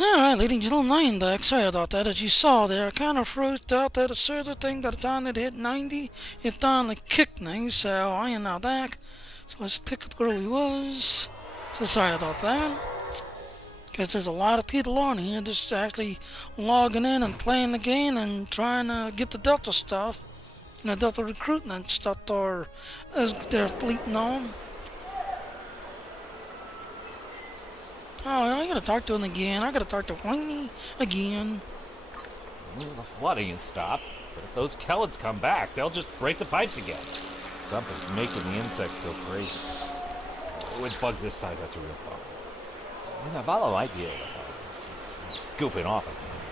Alright, ladies and gentlemen, 9 deck. Sorry about that. As you saw there, I kind of froze out that server thing. By the time it hit 90, it finally kicked me. So I am now back. So let's click where we was. So sorry about that. Because there's a lot of people on here just actually logging in and playing the game and trying to get the Delta stuff. And the Delta recruitment stuff they're fleeting on. Oh, I gotta talk to him again. I gotta talk to Whitney again. Well, the flooding has stopped, but if those Kellids come back, they'll just break the pipes again. Something's making the insects go crazy. With bugs this size, that's a real problem. I mean, Navala might be able to help. She's goofing off again.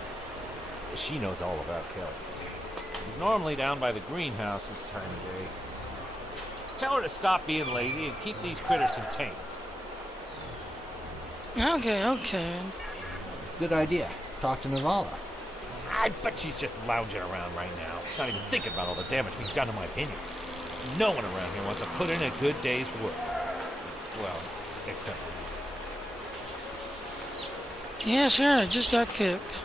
She knows all about Kellids. She's normally down by the greenhouse this time of day. Tell her to stop being lazy and keep these critters contained. Okay. Good idea. Talk to Navala. I bet she's just lounging around right now, not even thinking about all the damage we've done to my vineyard. No one around here wants to put in a good day's work. Well, except for me. Yeah, sure, I just got kicked.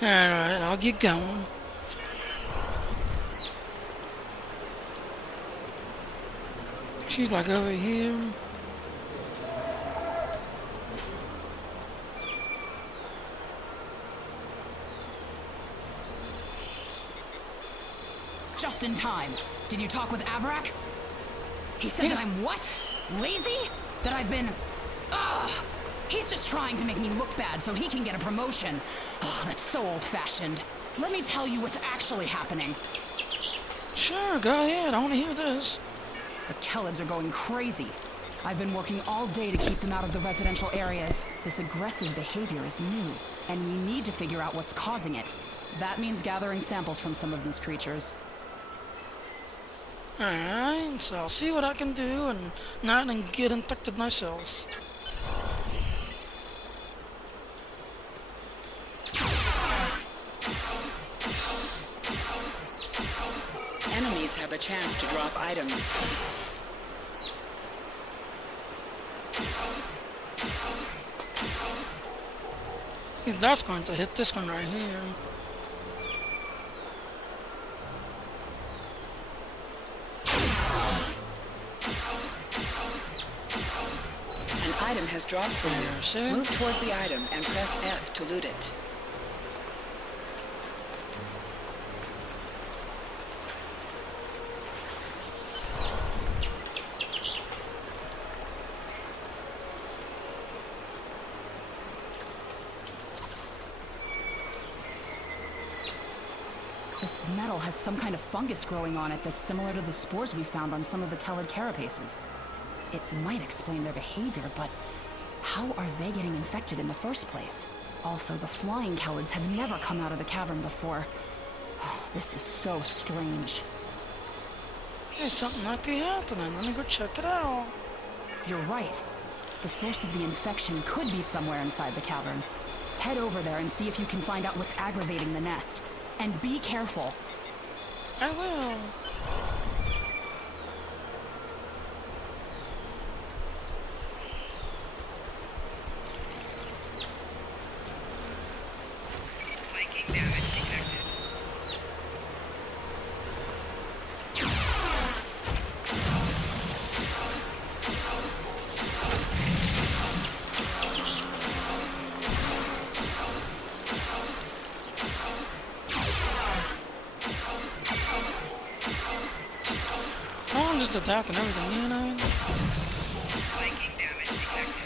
Alright, I'll get going. She's like over here. Just in time. Did you talk with Avrak? He said that I'm what? Lazy? That I've been... Ugh! He's just trying to make me look bad so he can get a promotion. Oh, that's so old-fashioned. Let me tell you what's actually happening. Sure, go ahead. I want to hear this. The Kellids are going crazy. I've been working all day to keep them out of the residential areas. This aggressive behavior is new, and we need to figure out what's causing it. That means gathering samples from some of these creatures. Alright, so I'll see what I can do and not get infected myself. Enemies have a chance to drop items. That's going to hit this one right here. An item has dropped from you. Move towards the item and press F to loot it. This metal has some kind of fungus growing on it that's similar to the spores we found on some of the Kellid carapaces. It might explain their behavior, but how are they getting infected in the first place? Also, the flying Kellids have never come out of the cavern before. This is so strange. Okay, something might be happening. Let me go check it out. You're right. The source of the infection could be somewhere inside the cavern. Head over there and see if you can find out what's aggravating the nest. And be careful. I will. Flanking damage detected. I'm just attacking everything, you know? Flanking damage detected.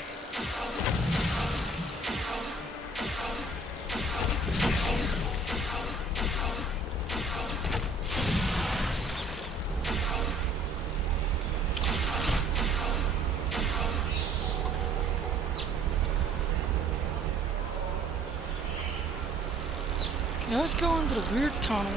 Yeah, let's go into the weird tunnel.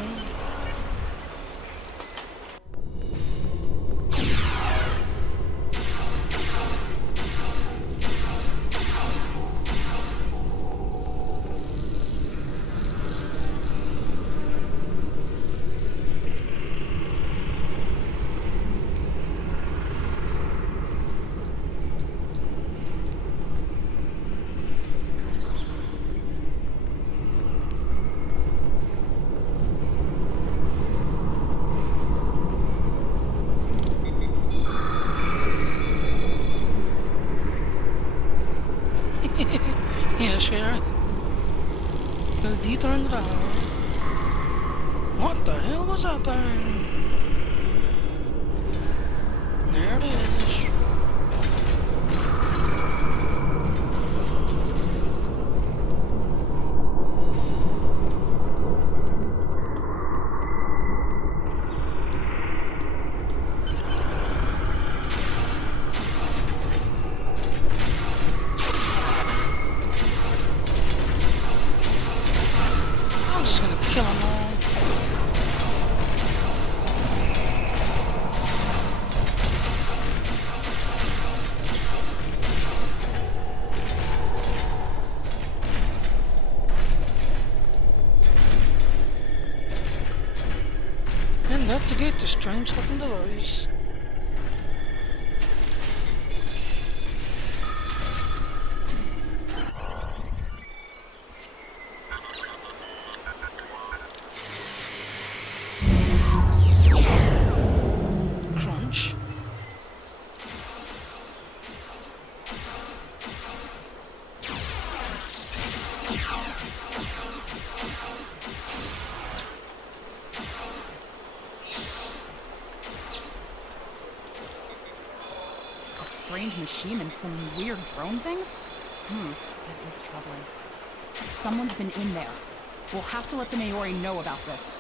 Yeah, sure. Go deeper into the hole. What the hell was that thing? There it is. I'm just gonna kill them all. And that's to get the strange looking device. Crunch. A strange machine and some weird drone things? That is troubling. Someone's been in there. We'll have to let the Maori know about this.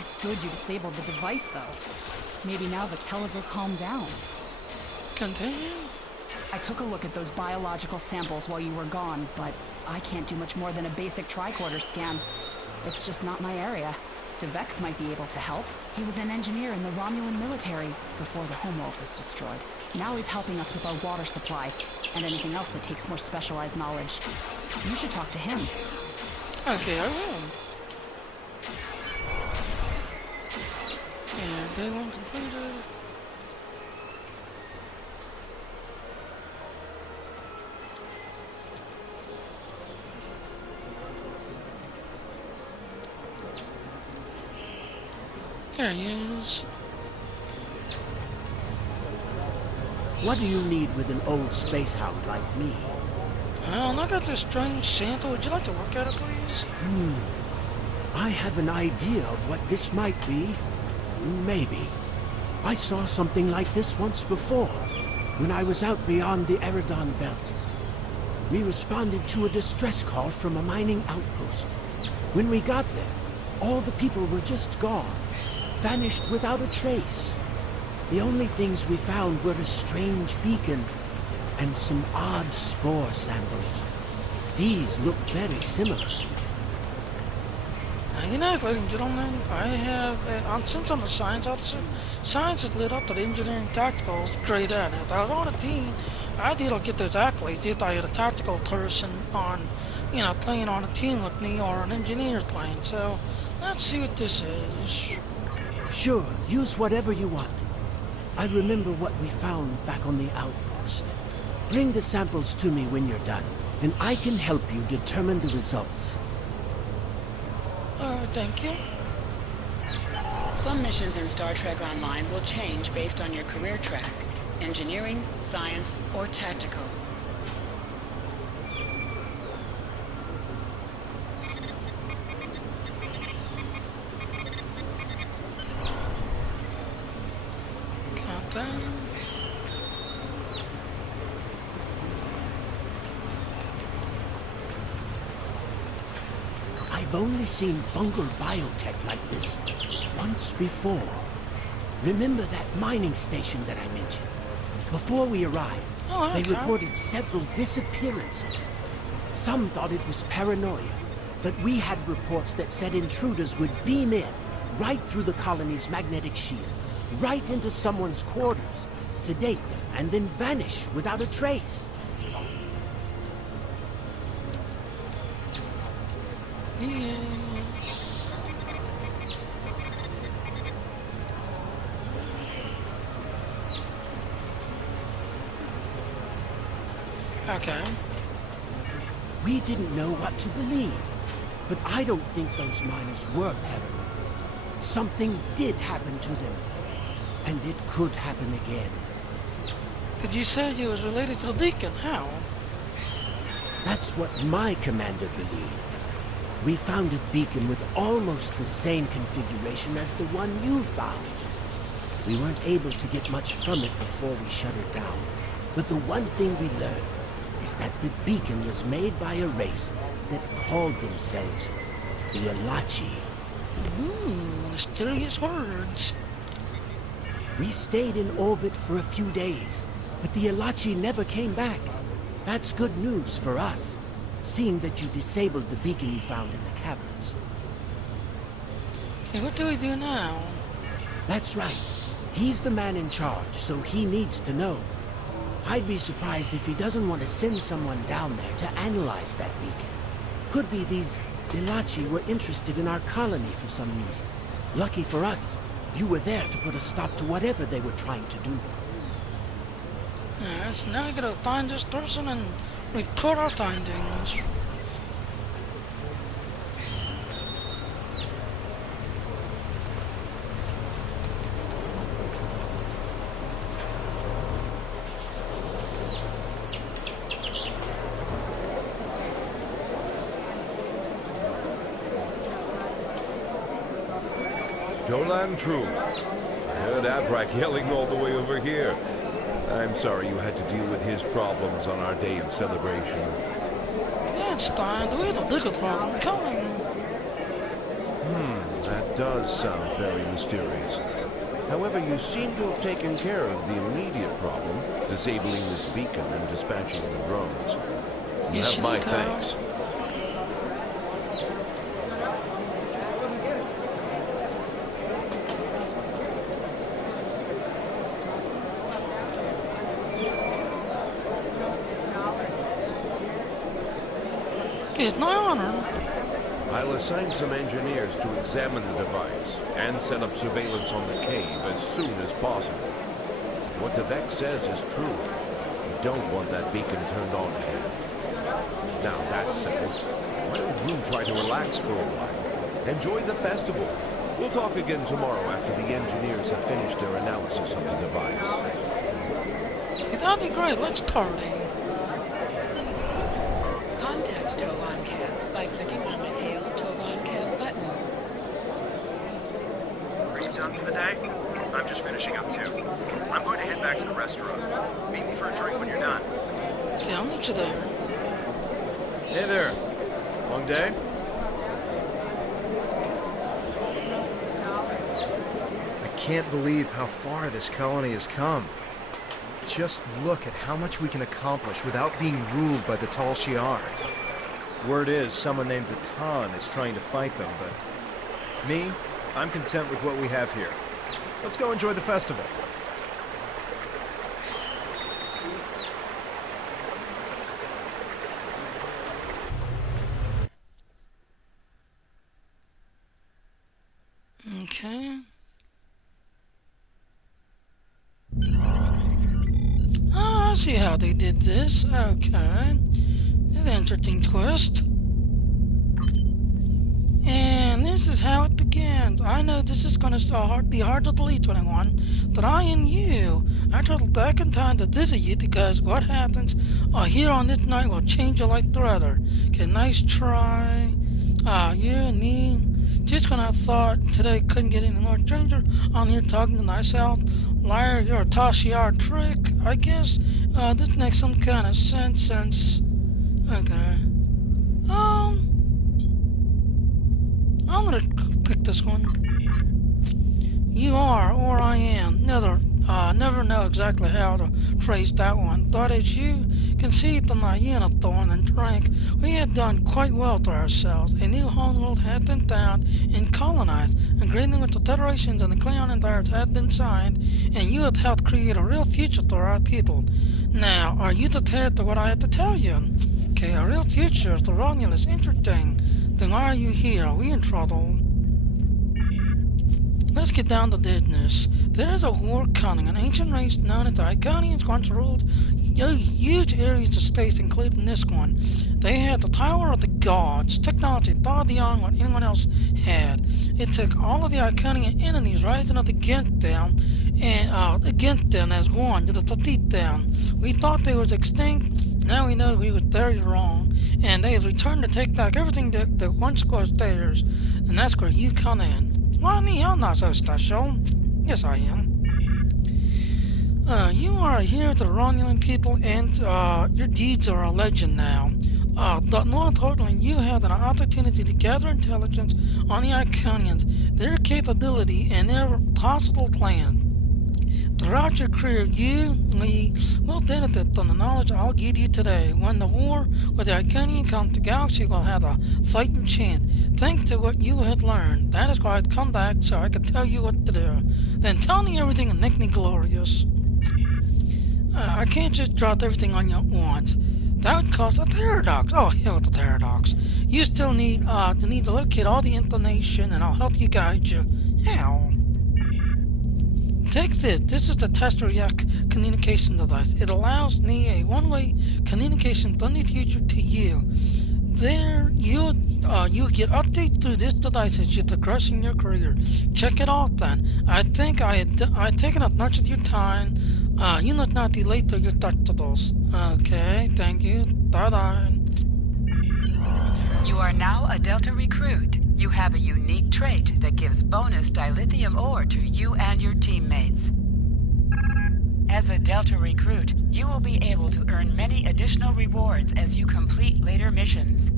It's good you disabled the device, though. Maybe now the Kellids will calm down. Continue. I took a look at those biological samples while you were gone, but I can't do much more than a basic tricorder scan. It's just not my area. DeVex might be able to help. He was an engineer in the Romulan military before the homeworld was destroyed. Now he's helping us with our water supply and anything else that takes more specialized knowledge. You should talk to him. Okay, I will. And day one completed. There he is. What do you need with an old space hound like me? Well, I got this strange sample. Would you like to look at it, please? I have an idea of what this might be. Maybe. I saw something like this once before, when I was out beyond the Eridon Belt. We responded to a distress call from a mining outpost. When we got there, all the people were just gone, vanished without a trace. The only things we found were a strange beacon and some odd spore samples. These look very similar. Now, you know, ladies and gentlemen, I have, since I'm a science officer, science is lit up to the engineering tacticals grade at it. I was on a team, I didn't get those accolades if I had a tactical person on, playing on a team with me or an engineer playing. So, let's see what this is. Sure, use whatever you want. I remember what we found back on the outpost. Bring the samples to me when you're done, and I can help you determine the results. Thank you. Some missions in Star Trek Online will change based on your career track: engineering, science, or tactical. Countdown. I've only seen fungal biotech like this once before. Remember that mining station that I mentioned? Before we arrived, they reported several disappearances. Some thought it was paranoia, But we had reports that said intruders would beam in, right through the colony's magnetic shield, right into someone's quarters, sedate them, and then vanish without a trace. Yeah. Okay. We didn't know what to believe, but I don't think those miners were paranoid. Something did happen to them, and it could happen again. Did you say you was related to the Deacon? How? That's what my commander believed. We found a beacon with almost the same configuration as the one you found. We weren't able to get much from it before we shut it down. But the one thing we learned is that the beacon was made by a race that called themselves the Alachi. Ooh, mysterious words. We stayed in orbit for a few days, but the Alachi never came back. That's good news for us, seeing that you disabled the beacon you found in the caverns. Okay, what do we do now? That's right. He's the man in charge, so he needs to know. I'd be surprised if he doesn't want to send someone down there to analyze that beacon. Could be these Ilachi were interested in our colony for some reason. Lucky for us, you were there to put a stop to whatever they were trying to do. Yes, now we gotta find this person and report our findings. Jolan True. I heard Avrak yelling all the way over here. I'm sorry you had to deal with his problems on our day of celebration. Yeah, it's time. We have a bigger problem coming. That does sound very mysterious. However, you seem to have taken care of the immediate problem, disabling this beacon and dispatching the drones. You Yes, have my you do. thanks. It's my honor. I'll assign some engineers to examine the device and set up surveillance on the cave as soon as possible. If what Devek says is true, we don't want that beacon turned on again. Now that's settled, why don't you try to relax for a while? Enjoy the festival. We'll talk again tomorrow after the engineers have finished their analysis of the device. Okay, that'd be great. Let's party. Contact Tovan Camp by clicking on the Hail Tovan Camp button. Are you done for the day? I'm just finishing up too. I'm going to head back to the restaurant. Meet me for a drink when you're done. Okay, I'll meet you there. Hey there. Long day? I can't believe how far this colony has come. Just look at how much we can accomplish without being ruled by the Tal Shiar. Word is, someone named Atan is trying to fight them, but me, I'm content with what we have here. Let's go enjoy the festival. Okay. Ah, I see how they did this. Okay. An interesting twist. And this is how it begins. I know this is going to be hard to delete, 21, but I am you. I traveled back in time to visit you because what happens here on this night will change you like threader. Okay, nice try. You and me just gonna have thought today couldn't get any more stranger on here talking to myself. Liar, you're a Tashiar trick. I guess this makes some kind of sense since... Okay. I'm gonna click this one. You are, or I am, neither Never know exactly how to phrase that one, but as you can see from my uniform and rank, we had done quite well to ourselves. A new homeworld had been found and colonized, agreement with the Federations and the Cleon Empires had been signed, and you had helped create a real future for our people. Now, are you prepared to what I have to tell you? Okay, a real future of the Romulan is interesting. Then why are you here? Are we in trouble? Let's get down to business. There is a war coming. An ancient race known as the Iconians once ruled huge areas of space, including this one. They had the power of the gods, technology far beyond what anyone else had. It took all of the Iconian enemies rising up against them as one to defeat them. We thought they was extinct. Now we know we was very wrong, and they have returned to take back everything that once was theirs, and that's where you come in. Well, me, I'm not so special. Yes, I am. You are here to the Romulan people, and your deeds are a legend now. But more importantly, you have an opportunity to gather intelligence on the Iconians, their capability, and their possible plans. Throughout your career, we will benefit from the knowledge I'll give you today. When the war with the Iconian comes, the galaxy will have a fighting chance. Thanks to what you had learned. That is why I've come back, so I can tell you what to do. Then tell me everything and make me glorious. I can't just drop everything on you at once. That would cause a paradox. Oh, hell with the paradox. You still need to locate all the information, and I'll help you guide you. How? Take this. This is the tester yak communication device. It allows me a one-way communication from the future to you. There, you get updates through this device as you progress in your career. Check it out then. I think I've taken up much of your time. You must not be late to your testicles. Okay, thank you. Bye-bye. You are now a Delta recruit. You have a unique trait that gives bonus dilithium ore to you and your teammates. As a Delta recruit, you will be able to earn many additional rewards as you complete later missions.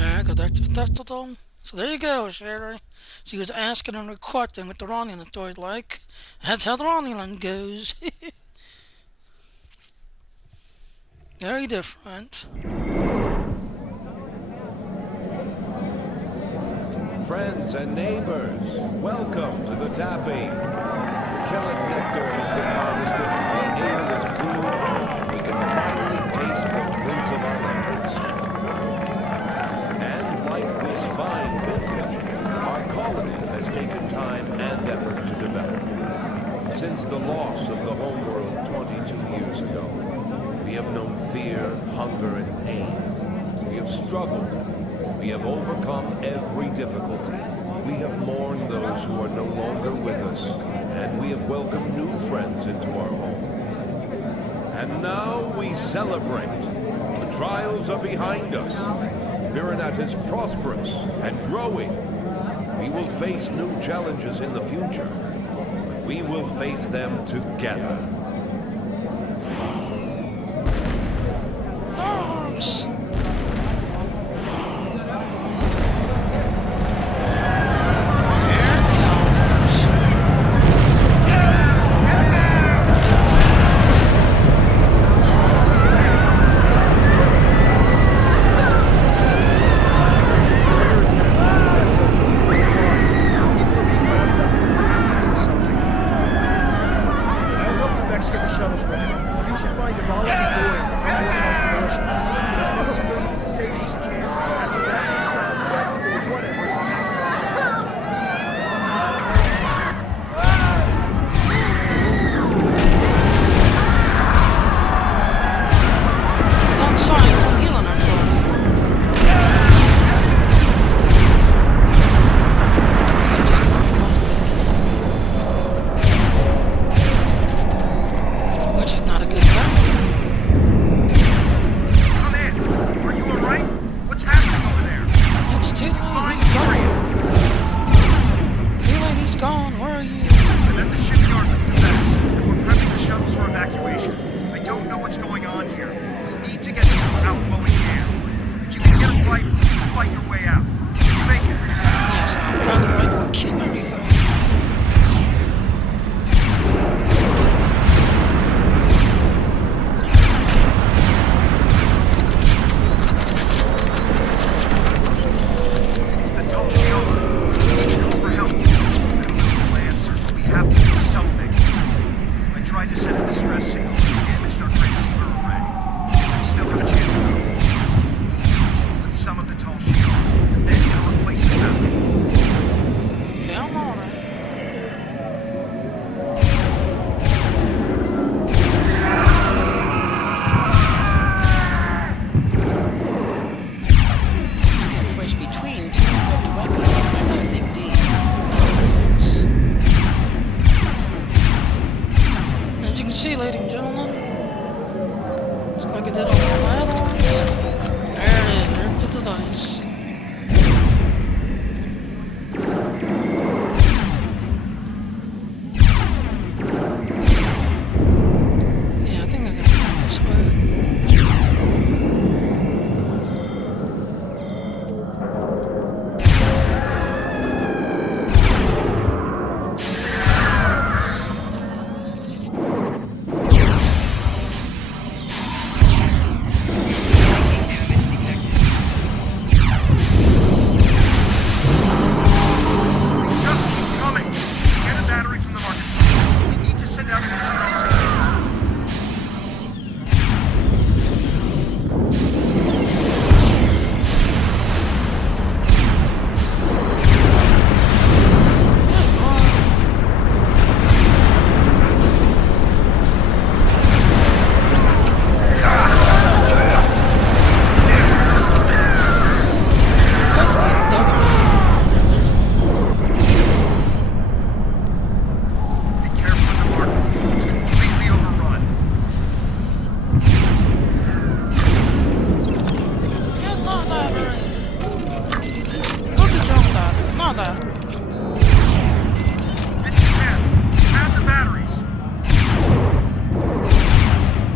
Alright, got that to testicle. So there you go, Sherry. She was asking and requesting what the Romulan story's like. That's how the Romulan goes. Very different. Friends and neighbors, welcome to the tapping. The Kellet nectar has been harvested, the ale is brewed, and we can finally taste the fruits of our labors. And like this fine vintage, our colony has taken time and effort to develop. Since the loss of the homeworld 22 years ago, we have known fear, hunger, and pain. We have struggled. We have overcome every difficulty. We have mourned those who are no longer with us, and we have welcomed new friends into our home. And now we celebrate. The trials are behind us. Virinat is prosperous and growing. We will face new challenges in the future, but we will face them together. Thanks. Just like I did on all my other ones. There it is, right to the dice. Yeah, I think I can do it this way. They just keep coming. Get a battery from the marketplace. We need to send out a distress signal. Be careful in the market. It's completely overrun. Yeah, not that right. Look at your battery, not that right. This is Ken. Add the batteries.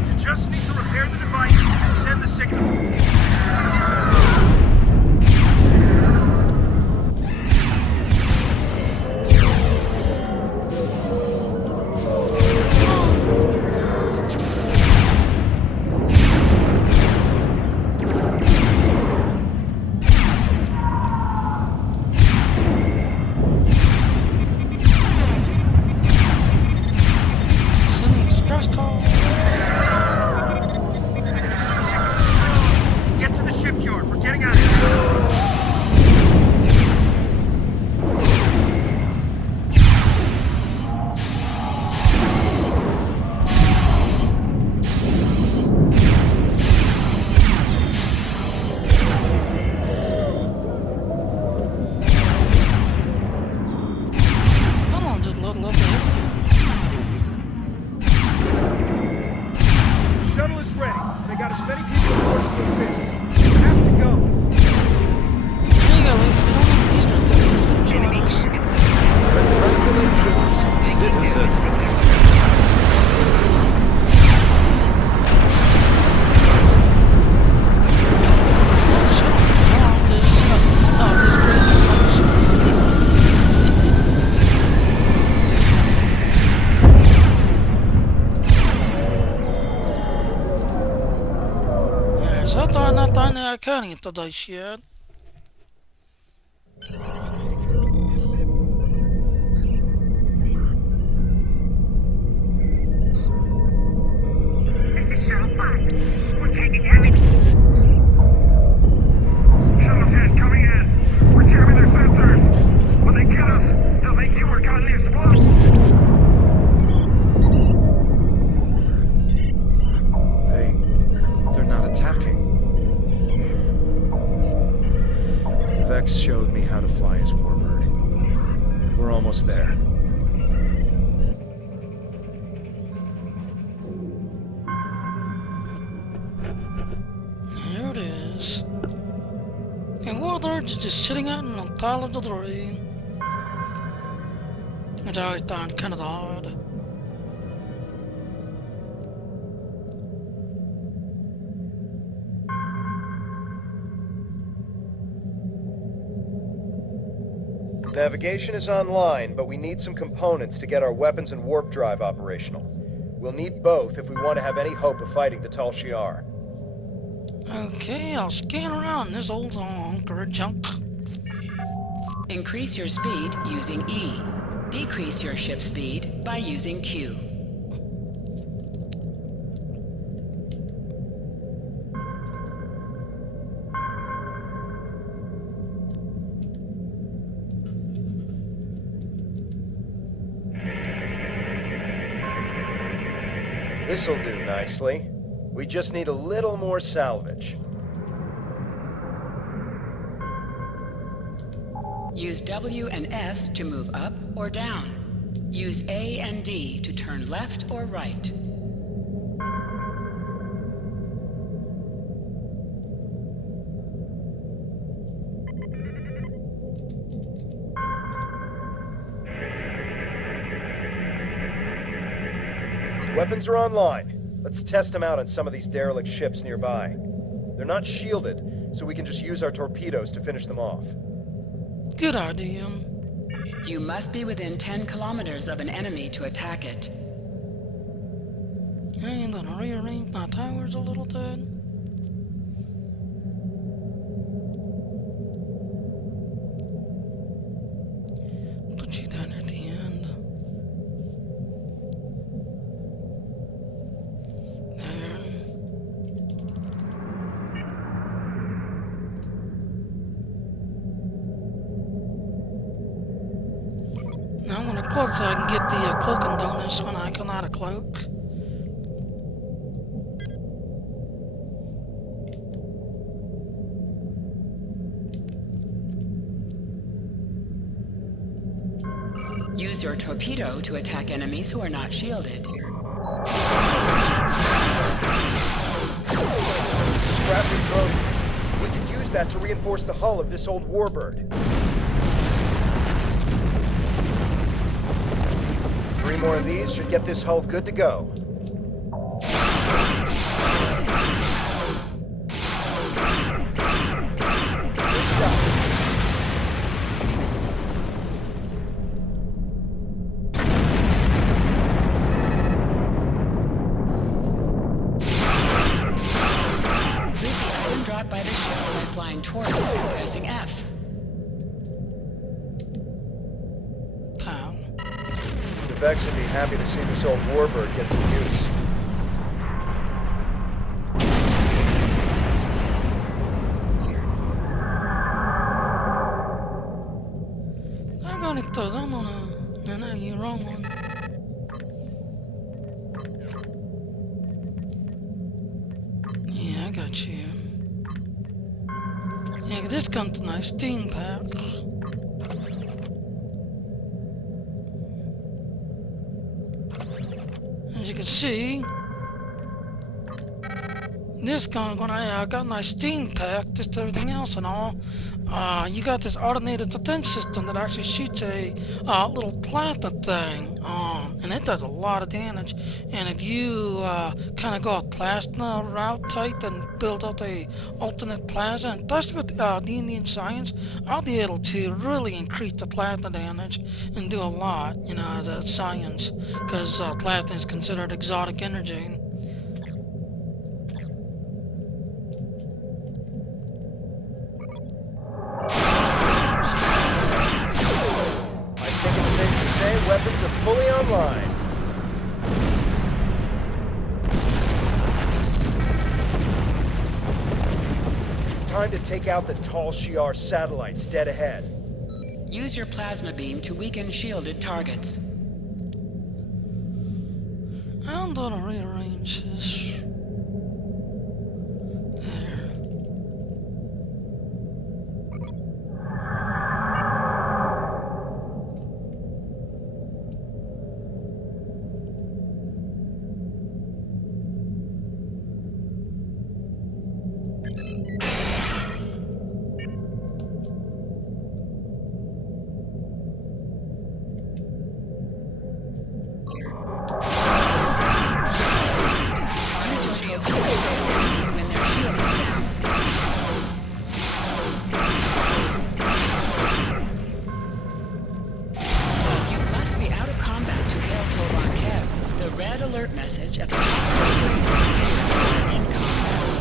You just need to repair the device and send the signal. Sending distress call. Get to the shipyard. We're getting out of here. Come on, just load up the Shuttle is ready. They got as many people aboard as they fit. We have to go. There you go, ladies. Get on the Eastern thing. Eastern join us. Congratulations, citizen. Så tar jag inte jag kan inte det shit. This is Shuttle 5. We're taking heavy... Shuttle 10 coming in. We're jamming their sensors. When they get us, they'll think you were causing the explosion. They're not attacking. Vex showed me how to fly his warbird. We're almost there. There it is. And Warlord's just sitting out on the top of the train. Which I always found kind of odd. Navigation is online, but we need some components to get our weapons and warp drive operational. We'll need both if we want to have any hope of fighting the Tal Shiar. Okay, I'll scan around this old honker junk. Increase your speed using E. Decrease your ship speed by using Q. This'll do nicely. We just need a little more salvage. Use W and S to move up or down. Use A and D to turn left or right. Weapons are online. Let's test them out on some of these derelict ships nearby. They're not shielded, so we can just use our torpedoes to finish them off. Good idea. You must be within 10 kilometers of an enemy to attack it. And then rearrange my towers a little bit. Put you down at the end. There. Now I'm gonna cloak so I can get the cloaking bonus when I come out of cloak. Use your torpedo to attack enemies who are not shielded. Scrappy drone. We could use that to reinforce the hull of this old warbird. 3 more of these should get this hull good to go. Good job. By the ship by flying toward it and pressing F. Town. Vex would be happy to see this old warbird get some use. I got it though, I'm on a... No, you're wrong one. Yeah, I got you. Yeah, this comes to nice steam pack. As you can see, this gun, when I got my steam pack, just everything else and all, you got this automated defense system that actually shoots a little plasma thing, and it does a lot of damage. And if you kind of go a plasma route type and build up a alternate plasma, and especially with the Indian science, I'll be able to really increase the plasma damage and do a lot, you know, as a science, because plasma is considered exotic energy. Weapons are fully online. Time to take out the Tal Shiar satellites dead ahead. Use your plasma beam to weaken shielded targets. I'm gonna rearrange this. Alert message at the top of the screen. In combat.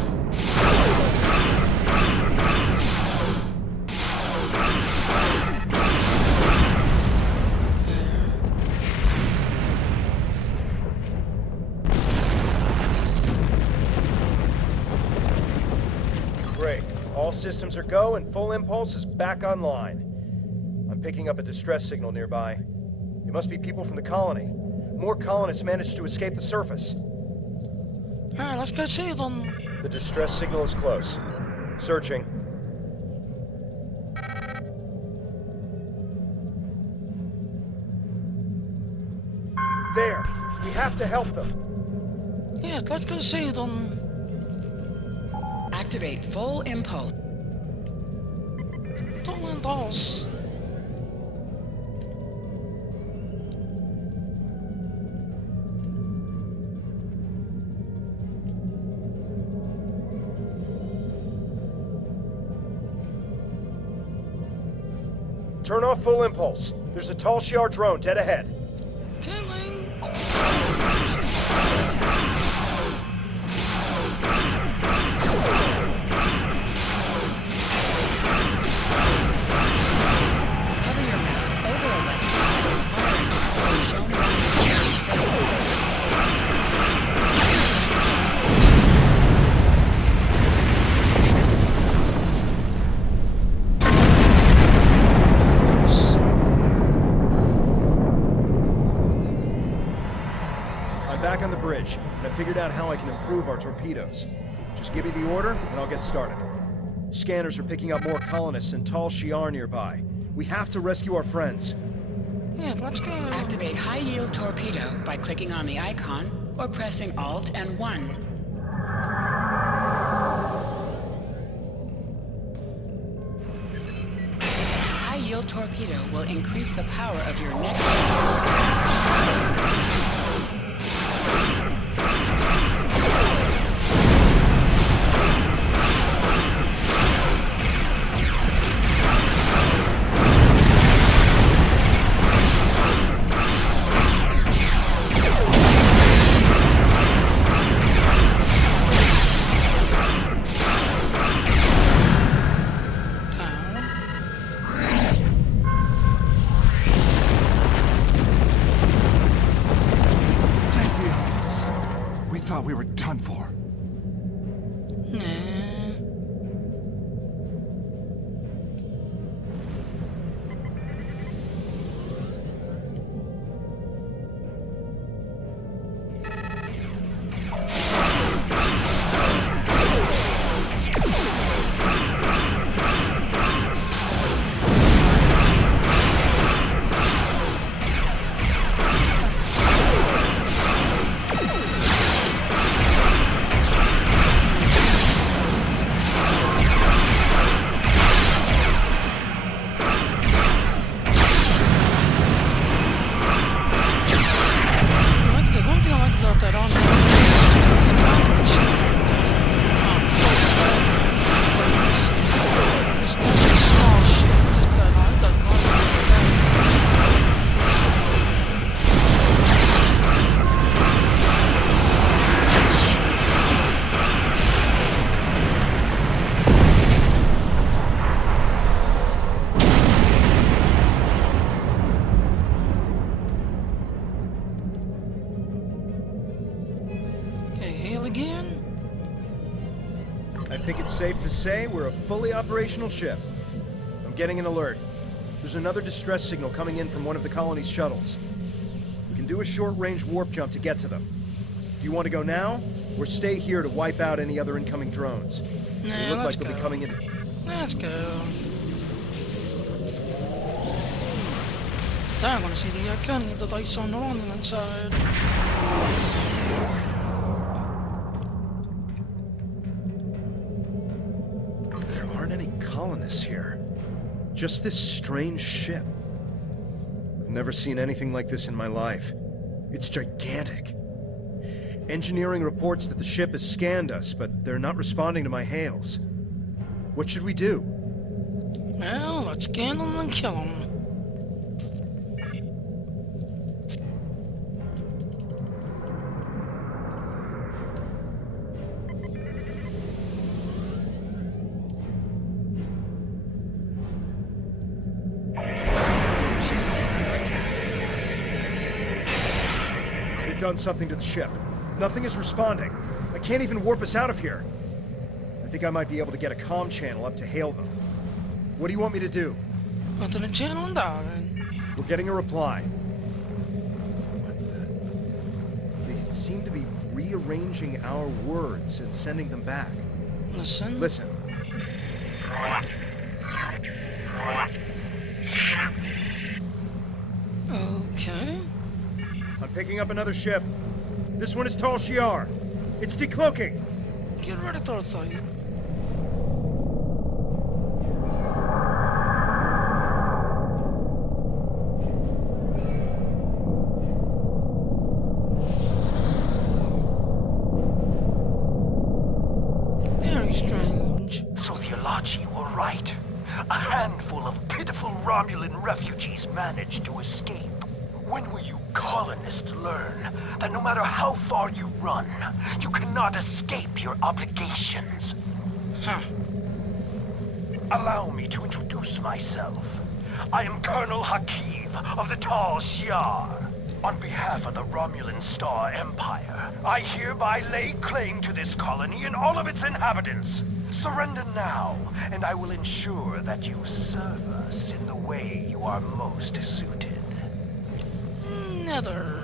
Great. All systems are go and full impulse is back online. I'm picking up a distress signal nearby. It must be people from the colony. More colonists managed to escape the surface. Alright, let's go see them. The distress signal is close. Searching. There! We have to help them! Yes, let's go see them. Activate full impulse. Don't dolls. Turn off full impulse. There's a Tal Shiar drone dead ahead. Telling. Hover your mouse over a button that is firing and shown around the space. I'm back on the bridge, and I figured out how I can improve our torpedoes. Just give me the order, and I'll get started. Scanners are picking up more colonists in Tal Shiar nearby. We have to rescue our friends. Yeah, let's go. Activate high-yield torpedo by clicking on the icon or pressing Alt and 1. High-yield torpedo will increase the power of your next. Thank the elements. We thought we were done for. Nah. One thing I like about that on it's not a small shit, just that I does not like that. Hey, hail again? I think it's safe to say we're a fully operational ship. I'm getting an alert. There's another distress signal coming in from one of the colony's shuttles. We can do a short-range warp jump to get to them. Do you want to go now, or stay here to wipe out any other incoming drones? They Nah, look like let's they'll go. be coming in. Let's go. I want to see the Iconium that I saw on the Romulan side. There aren't any colonists here. Just this strange ship. I've never seen anything like this in my life. It's gigantic. Engineering reports that the ship has scanned us, but they're not responding to my hails. What should we do? Well, let's scan them and kill them. They've done something to the ship. Nothing is responding. I can't even warp us out of here. I think I might be able to get a comm channel up to hail them. What do you want me to do? Wat er een channel en daarin. We're getting a reply. What the? They seem to be rearranging our words and sending them back. Listen. Listen. Okay. I'm picking up another ship. This one is Tal Shiar. It's decloaking. Get ready to throw you. Very strange. So the Alachi were right. A handful of pitiful Romulan refugees managed to escape. When will you colonists learn that no matter how far you run, you cannot escape your obligations? Huh. Allow me to introduce myself. I am Colonel Hakiv of the Tal Shiar. On behalf of the Romulan Star Empire, I hereby lay claim to this colony and all of its inhabitants. Surrender now, and I will ensure that you serve us in the way you are most suited. Nether.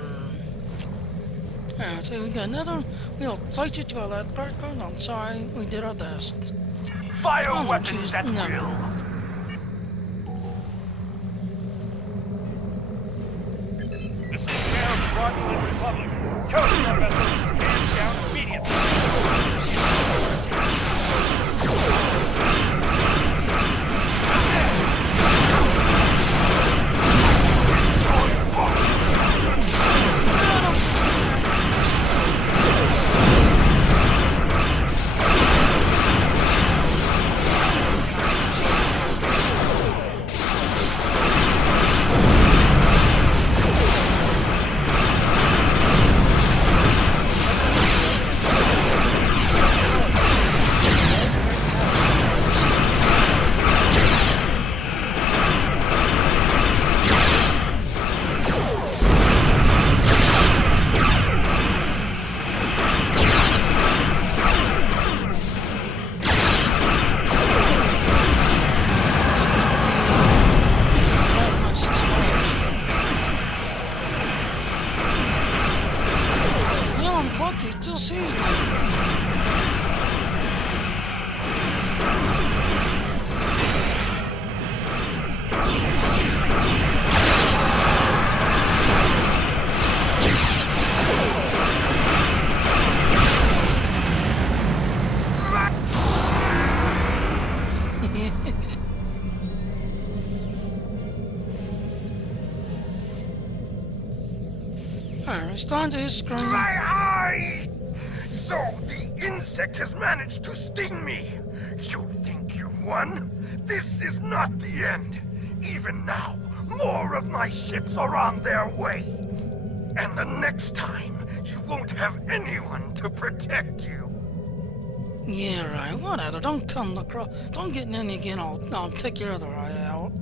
Alright, so we got Nether. We'll take you to that Recruitment Sci. We did our best. Fire I'm gonna weapons choose at Nether. will. This is the mayor of the Romulan Republic. Tell the our vessel to stand down immediately. He still sees me. Alright, respond to his screen. My eye! So the insect has managed to sting me. You think you won? This is not the end. Even now, more of my ships are on their way. And the next time, you won't have anyone to protect you. Yeah, right. Whatever. Don't come across. Don't get in again. I'll take your other eye out.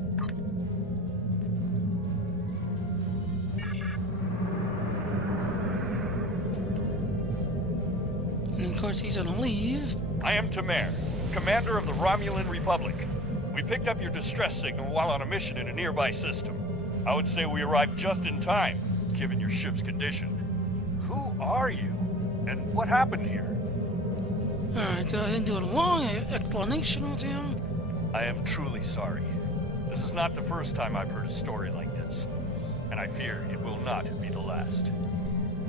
And of course, he's gonna leave. I am Tamer, commander of the Romulan Republic. We picked up your distress signal while on a mission in a nearby system. I would say we arrived just in time, given your ship's condition. Who are you? And what happened here? Alright, go ahead and do a long explanation with him. I am truly sorry. This is not the first time I've heard a story like this, and I fear it will not be the last.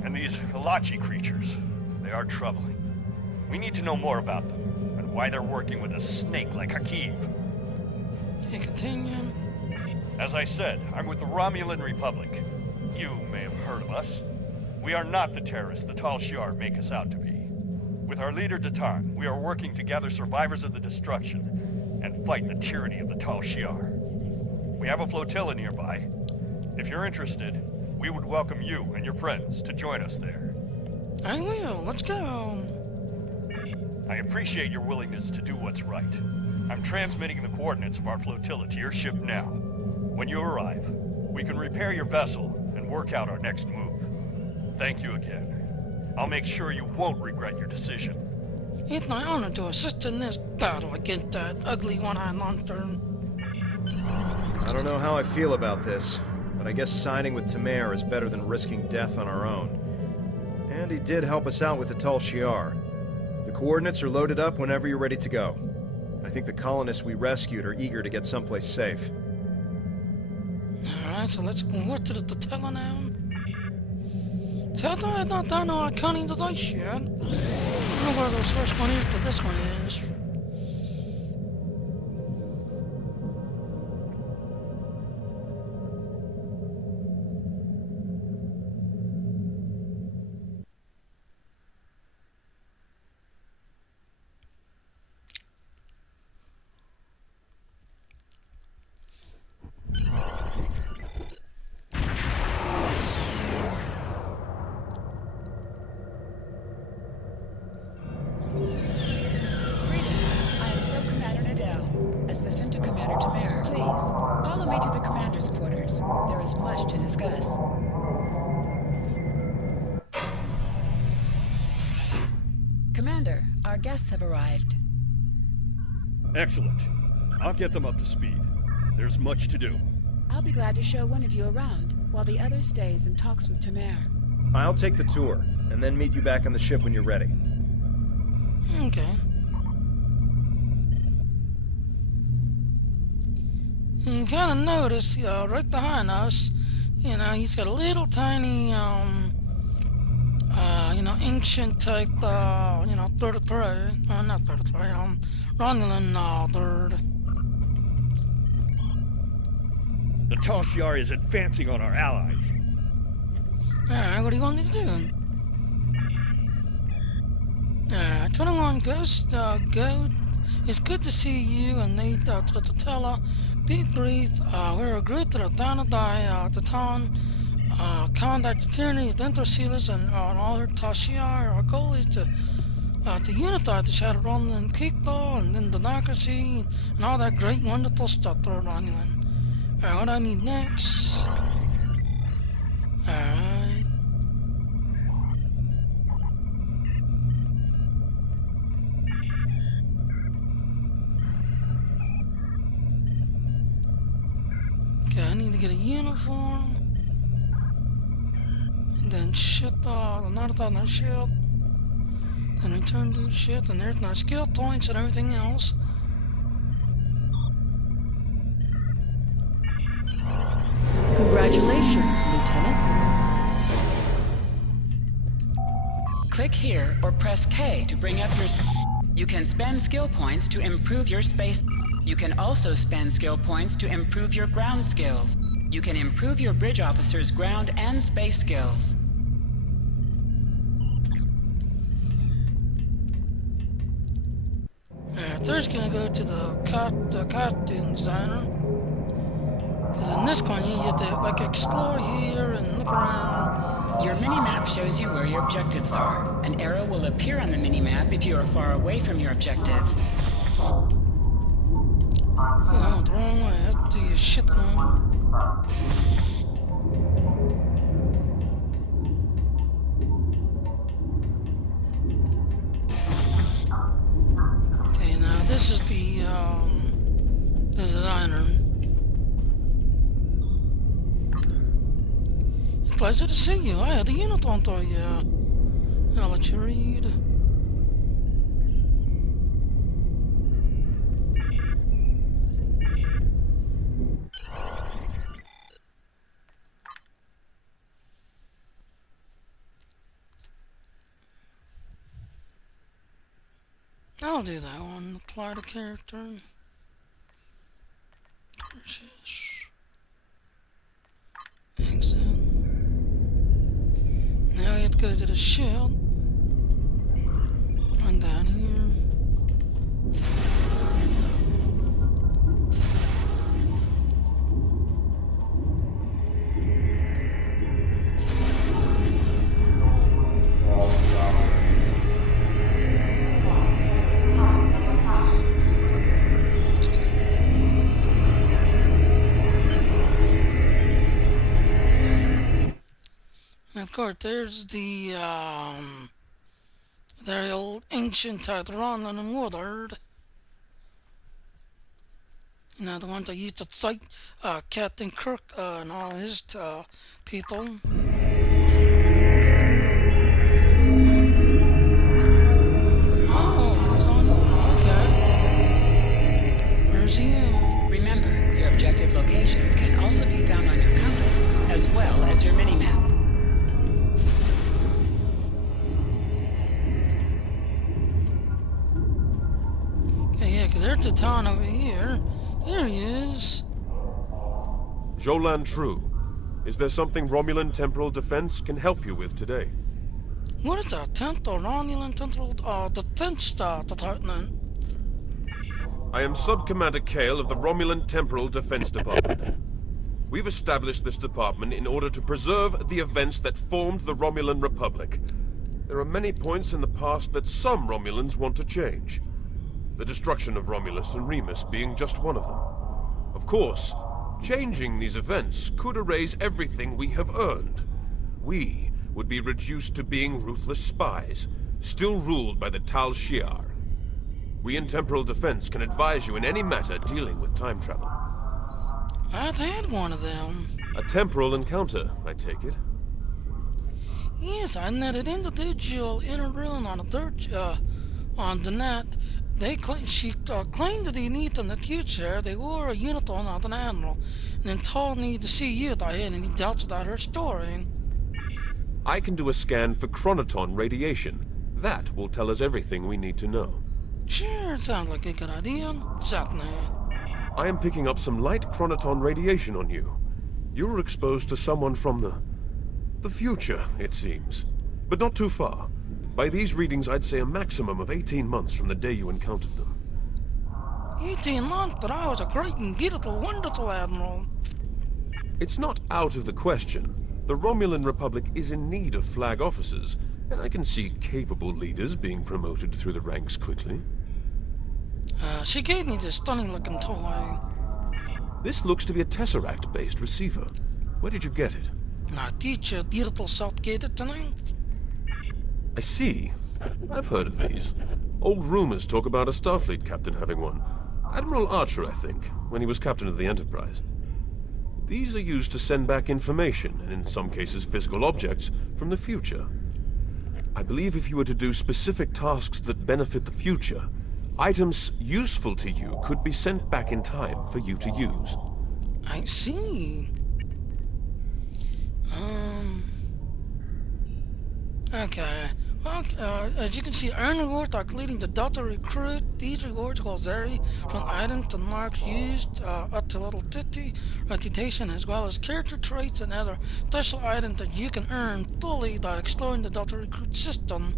And these Halachi creatures, they are troubling. We need to know more about them, and why they're working with a snake like Hakiv. Okay, continue. As I said, I'm with the Romulan Republic. You may have heard of us. We are not the terrorists the Tal Shiar make us out to be. With our leader Datan, we are working to gather survivors of the destruction and fight the tyranny of the Tal Shiar. We have a flotilla nearby. If you're interested, we would welcome you and your friends to join us there. I will. Let's go. I appreciate your willingness to do what's right. I'm transmitting the coordinates of our flotilla to your ship now. When you arrive, we can repair your vessel and work out our next move. Thank you again. I'll make sure you won't regret your decision. It's my honor to assist in this battle against that ugly one-eyed monster. I don't know how I feel about this, but I guess signing with Tamer is better than risking death on our own. And he did help us out with the Tal Shiar. The coordinates are loaded up whenever you're ready to go. I think the colonists we rescued are eager to get someplace safe. Alright, so let's go to the Tella now. Tella is not done or cunning to dice yet. I don't know where the first one is, but this one is. discuss. Commander, our guests have arrived. Excellent. I'll get them up to speed. There's much to do. I'll be glad to show one of you around, while the other stays and talks with Tamer. I'll take the tour, and then meet you back on the ship when you're ready. Okay. You kind of notice, right behind us, he's got a little tiny, ancient type, third tray, not third tray, Romulan, third. The Tal Shiar is advancing on our allies. Alright, what are you going to do? 21 Ghost, Goat, it's good to see you, and they, to tell her, deep breathe, we're agreed to the town of the town, contact the tyranny, the intersealers, and all her Tal Shiar. Our goal is to unify the Shadow Romulan Kikto, and then the democracy, and all that great, wonderful stuff, Third Romulan. Alright, what I need next? Alright. Okay, I need to get a uniform. And then shit, no shit. Then return to shit, and there's no skill points and everything else. Congratulations, Lieutenant. Click here or press K to bring up your... You can spend skill points to improve your space. You can also spend skill points to improve your ground skills. You can improve your bridge officer's ground and space skills. Third's gonna go to the costume designer. Because in this one, you have to explore here and look around. Your mini-map shows you where your objectives are. An arrow will appear on the mini-map if you are far away from your objective. Oh, I went the wrong way. I have to do your shit one. Okay, now this is the designer. Pleasure to see you. I had the unit on to you. I'll let you read. I'll do that one. Apply to character. Purchase. Exit. Now we have to go to the ship. Run down here. And of course, there's the very old ancient Romulan and Woodard. You know, the ones that used to fight Captain Kirk and all his people. Oh, he's on. Okay. Where's he at? Remember, your objective locations can also be found on your compass, as well as your mini-map. There's a town over here. Here he is. Jolan True, is there something Romulan Temporal Defense can help you with today? What is that? Romulan Temporal Defense Department? I am Sub-Commander Kale of the Romulan Temporal Defense Department. We've established this department in order to preserve the events that formed the Romulan Republic. There are many points in the past that some Romulans want to change. The destruction of Romulus and Remus being just one of them. Of course, Changing these events could erase everything we have earned. We would be reduced to being ruthless spies, still ruled by the Tal Shiar. We in Temporal Defense can advise you in any matter dealing with time travel. I've had one of them. A temporal encounter, I take it? Yes, I met an individual in a room on the net. She claimed that they need in the future. They wore a uniform of an admiral, and then told me to see you about it, and he doubted out her story. I can do a scan for chronoton radiation. That will tell us everything we need to know. Sure, it sounds like a good idea. Certainly. I am picking up some light chronoton radiation on you. You were exposed to someone from the future, it seems. But not too far. By these readings, I'd say a maximum of 18 months from the day you encountered them. 18 months, but I was a great and beautiful, wonderful admiral. It's not out of the question. The Romulan Republic is in need of flag officers, and I can see capable leaders being promoted through the ranks quickly. She gave me this stunning-looking toy. This looks to be a Tesseract-based receiver. Where did you get it? My teacher, beautiful self gave it to me. I see. I've heard of these. Old rumors talk about a Starfleet captain having one. Admiral Archer, I think, when he was captain of the Enterprise. These are used to send back information, and in some cases physical objects, from the future. I believe if you were to do specific tasks that benefit the future, items useful to you could be sent back in time for you to use. I see. Okay. Well, as you can see, earn rewards are leading to Delta Recruit. These rewards will vary from items to marks used up to level 50, reputation, as well as character traits and other special items that you can earn fully by exploring the Delta Recruit system.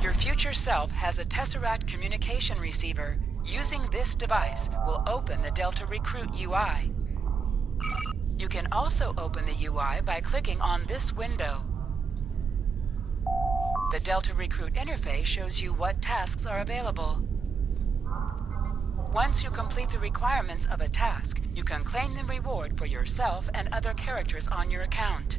Your future self has a Tesseract communication receiver. Using this device will open the Delta Recruit UI. You can also open the UI by clicking on this window. The Delta Recruit interface shows you what tasks are available. Once you complete the requirements of a task, you can claim the reward for yourself and other characters on your account.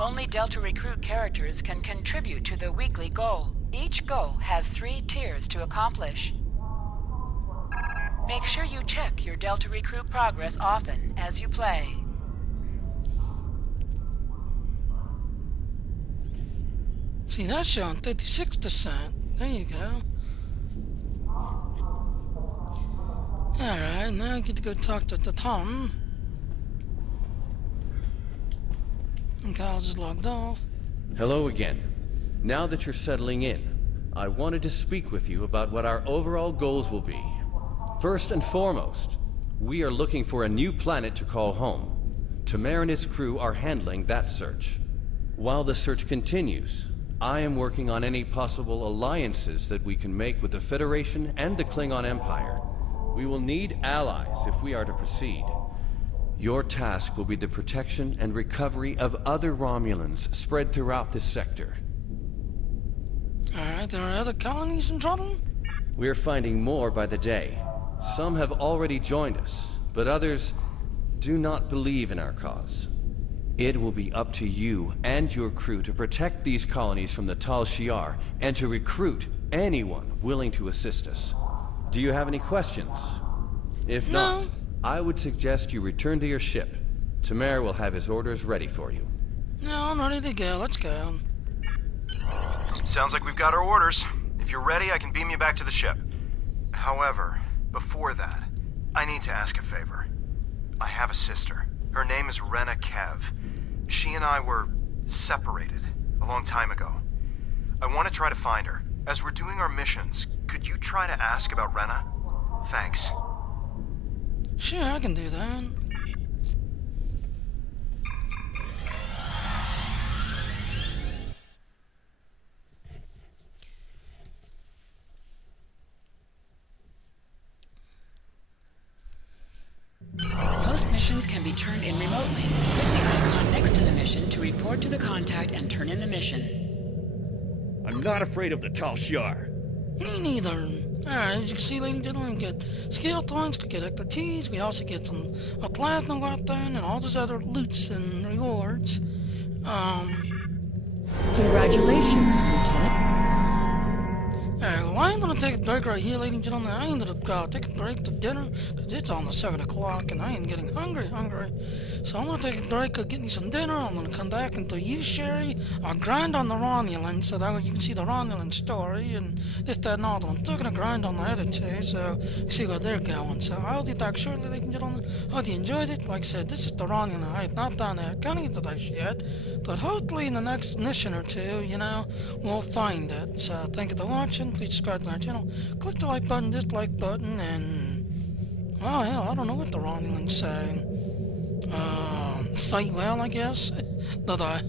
Only Delta Recruit characters can contribute to the weekly goal. Each goal has 3 tiers to accomplish. Make sure you check your Delta Recruit progress often as you play. See, that's showing 56%. There you go. Alright, now I get to go talk to Tom. And Kyle just logged off. Hello again. Now that you're settling in, I wanted to speak with you about what our overall goals will be. First and foremost, we are looking for a new planet to call home. Tamer and his crew are handling that search. While the search continues, I am working on any possible alliances that we can make with the Federation and the Klingon Empire. We will need allies if we are to proceed. Your task will be the protection and recovery of other Romulans spread throughout this sector. Alright, there are other colonies in trouble? We're finding more by the day. Some have already joined us, but others do not believe in our cause. It will be up to you and your crew to protect these colonies from the Tal Shiar and to recruit anyone willing to assist us. Do you have any questions? If not, I would suggest you return to your ship. Tamer will have his orders ready for you. No, I'm ready to go. Let's go. Sounds like we've got our orders. If you're ready, I can beam you back to the ship. However, before that, I need to ask a favor. I have a sister. Her name is Rena Kev. She and I were separated a long time ago. I want to try to find her. As we're doing our missions, could you try to ask about Rena? Thanks. Sure, I can do that. Most missions can be turned in remotely. Click the icon next to the mission to report to the contact and turn in the mission. I'm not afraid of the Tal Shiar. Me neither. Alright, as you can see, ladies and gentlemen, we get skill points, we get expertise, we also get a platinum weapon, and all those other loots and rewards. Congratulations, Lieutenant. Alright, well, I'm gonna take a break right here, ladies and gentlemen. I ain't gonna take a break to dinner, because it's almost 7 o'clock, and I ain't getting hungry. So I'm gonna take a break, get me some dinner. I'm gonna come back and tell you, Sherry, I'll grind on the Romulan, so that way you can see the Romulan story, and this, that, and all. I'm still gonna grind on the other two, so see where they're going. So I'll be back shortly, ladies and gentlemen. Hope you enjoyed it. Like I said, this is the Romulan. I have not done the accounting to this yet, but hopefully in the next mission or two, we'll find it. So thank you for watching. Please subscribe to our channel. Click the like button, dislike button, and well, hell, I don't know what the Romulans say. Fight well, I guess. Bye-bye.